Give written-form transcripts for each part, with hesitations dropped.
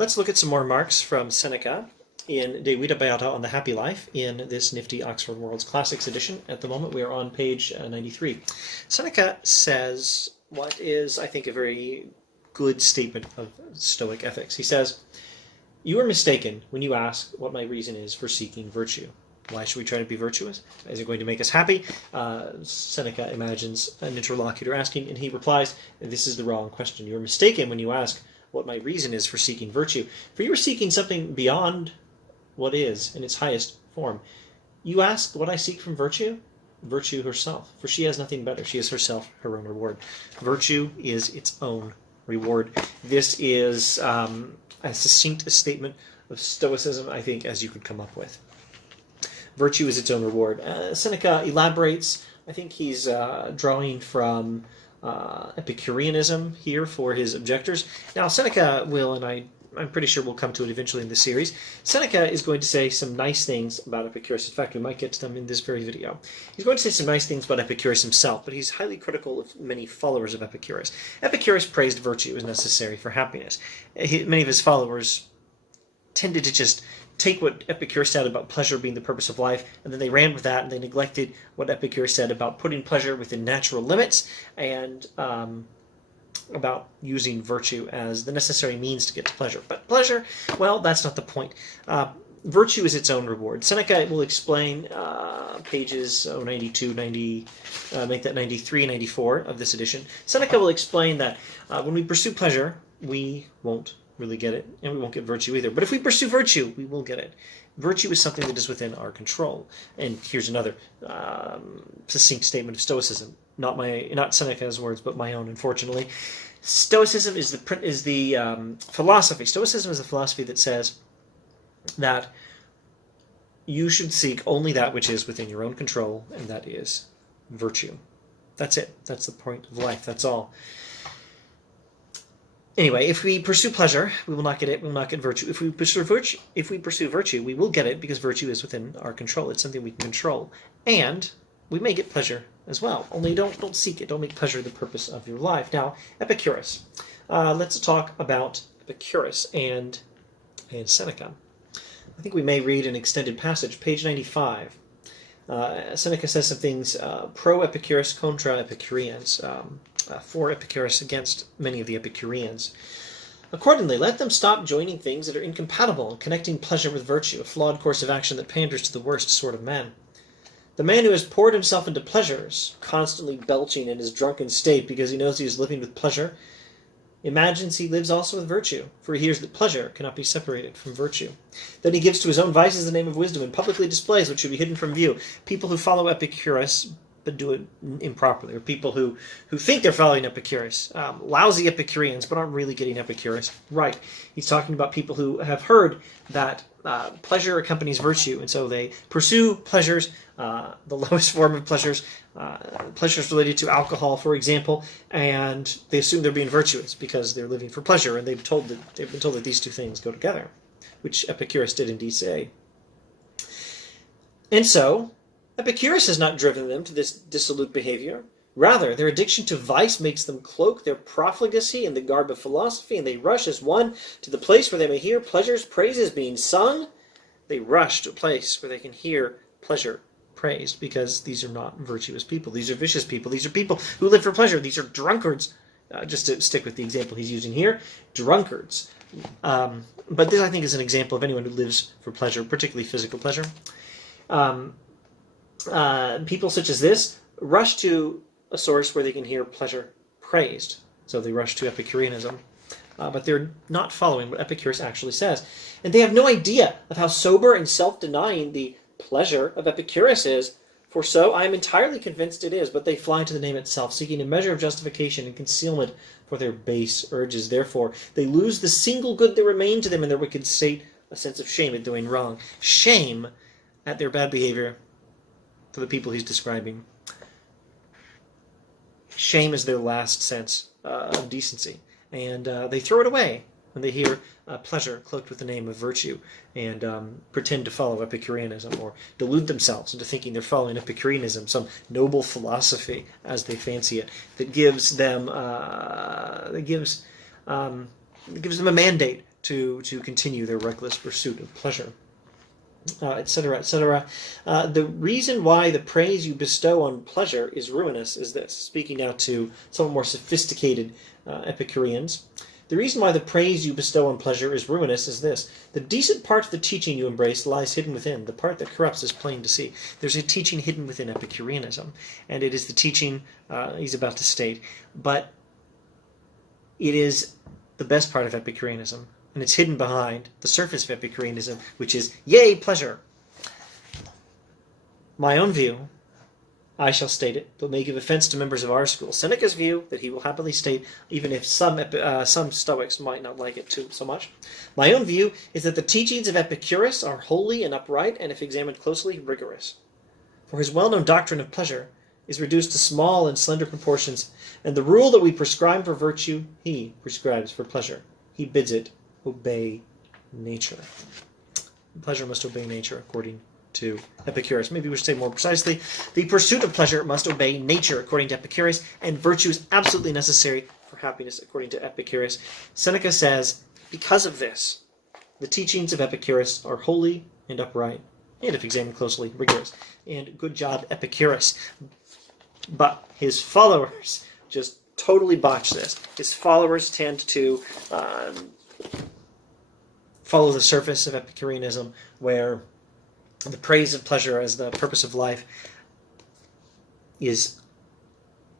Let's look at some more remarks from Seneca in De Vita Beata on the Happy Life in this nifty Oxford World's Classics edition. At the moment, we are on page 93. Seneca says what is, I think, a very good statement of Stoic ethics. He says, "You are mistaken when you ask what my reason is for seeking virtue." Why should we try to be virtuous? Is it going to make us happy? Seneca imagines an interlocutor asking, and he replies, this is the wrong question. You are mistaken when you ask what my reason is for seeking virtue. For you are seeking something beyond what is in its highest form. You ask what I seek from virtue? Virtue herself. For she has nothing better. She is herself her own reward. Virtue is its own reward. This is as succinct a statement of Stoicism, I think, as you could come up with. Virtue is its own reward. Seneca elaborates. I think he's drawing from Epicureanism here for his objectors. Now, Seneca will, and I'm pretty sure we'll come to it eventually in this series, Seneca is going to say some nice things about Epicurus. In fact, we might get to them in this very video. He's going to say some nice things about Epicurus himself, but he's highly critical of many followers of Epicurus. Epicurus praised virtue as necessary for happiness. Many of his followers tended to just take what Epicurus said about pleasure being the purpose of life, and then they ran with that, and they neglected what Epicurus said about putting pleasure within natural limits, and about using virtue as the necessary means to get to pleasure. But pleasure, well, that's not the point. Virtue is its own reward. Seneca will explain pages 92, 90, make that 93, 94 of this edition. Seneca will explain that when we pursue pleasure, we won't really get it, and we won't get virtue either. But if we pursue virtue, we will get it. Virtue is something that is within our control. And here's another succinct statement of Stoicism. Not Seneca's words, but my own, unfortunately. Stoicism is the philosophy. Stoicism is the philosophy that says that you should seek only that which is within your own control, and that is virtue. That's it. That's the point of life. That's all. Anyway, if we pursue pleasure, we will not get it. We will not get virtue. If we pursue virtue, we will get it because virtue is within our control. It's something we can control, and we may get pleasure as well. Only don't seek it. Don't make pleasure the purpose of your life. Now, Epicurus. Let's talk about Epicurus and Seneca. I think we may read an extended passage, page 95. Seneca says some things pro Epicurus, contra Epicureans. For Epicurus against many of the Epicureans. Accordingly, let them stop joining things that are incompatible and connecting pleasure with virtue, a flawed course of action that panders to the worst sort of men. The man who has poured himself into pleasures, constantly belching in his drunken state because he knows he is living with pleasure, imagines he lives also with virtue, for he hears that pleasure cannot be separated from virtue. Then he gives to his own vices the name of wisdom and publicly displays what should be hidden from view. People who follow Epicurus but do it improperly, or people who think they're following Epicurus, lousy Epicureans, but aren't really getting Epicurus right. He's talking about people who have heard that pleasure accompanies virtue, and so they pursue pleasures, the lowest form of pleasures, pleasures related to alcohol, for example, and they assume they're being virtuous because they're living for pleasure, and they've been told that these two things go together, which Epicurus did indeed say. And so Epicurus has not driven them to this dissolute behavior. Rather, their addiction to vice makes them cloak their profligacy in the garb of philosophy, and they rush as one to the place where they may hear pleasure's praises being sung. They rush to a place where they can hear pleasure praised, because these are not virtuous people. These are vicious people. These are people who live for pleasure. These are drunkards. Just to stick with the example he's using here, drunkards. But this, I think, is an example of anyone who lives for pleasure, particularly physical pleasure. People such as this rush to a source where they can hear pleasure praised. So they rush to Epicureanism. But they're not following what Epicurus actually says. And they have no idea of how sober and self-denying the pleasure of Epicurus is. For so I am entirely convinced it is, but they fly to the name itself, seeking a measure of justification and concealment for their base urges. Therefore, they lose the single good that remained to them in their wicked state, a sense of shame at doing wrong. Shame at their bad behavior. For the people he's describing, shame is their last sense of decency, and they throw it away when they hear pleasure cloaked with the name of virtue, and pretend to follow Epicureanism, or delude themselves into thinking they're following Epicureanism, some noble philosophy as they fancy it, that gives them a mandate to continue their reckless pursuit of pleasure, etc., etc. The reason why the praise you bestow on pleasure is ruinous is this. Speaking now to some more sophisticated Epicureans. The reason why the praise you bestow on pleasure is ruinous is this. The decent part of the teaching you embrace lies hidden within. The part that corrupts is plain to see. There's a teaching hidden within Epicureanism, and it is the teaching he's about to state. But it is the best part of Epicureanism, and it's hidden behind the surface of Epicureanism, which is, yay, pleasure. My own view, I shall state it, but may give offense to members of our school. Seneca's view, that he will happily state, even if some Stoics might not like it too so much. My own view is that the teachings of Epicurus are holy and upright, and if examined closely, rigorous. For his well-known doctrine of pleasure is reduced to small and slender proportions, and the rule that we prescribe for virtue, he prescribes for pleasure. He bids it obey nature. Pleasure must obey nature, according to Epicurus. Maybe we should say more precisely, the pursuit of pleasure must obey nature, according to Epicurus, and virtue is absolutely necessary for happiness, according to Epicurus. Seneca says, because of this, the teachings of Epicurus are holy and upright, and if examined closely, rigorous. And good job, Epicurus. But his followers just totally botch this. His followers tend to follow the surface of Epicureanism, where the praise of pleasure as the purpose of life is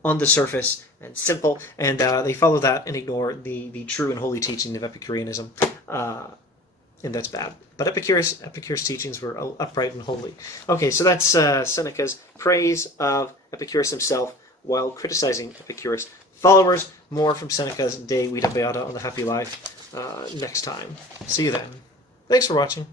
on the surface and simple, and they follow that and ignore the true and holy teaching of Epicureanism, and that's bad. But Epicurus' teachings were upright and holy. Okay, so that's Seneca's praise of Epicurus himself while criticizing Epicurus' followers. More from Seneca's De Vita Beata on the Happy Life next time. See you then. Thanks for watching.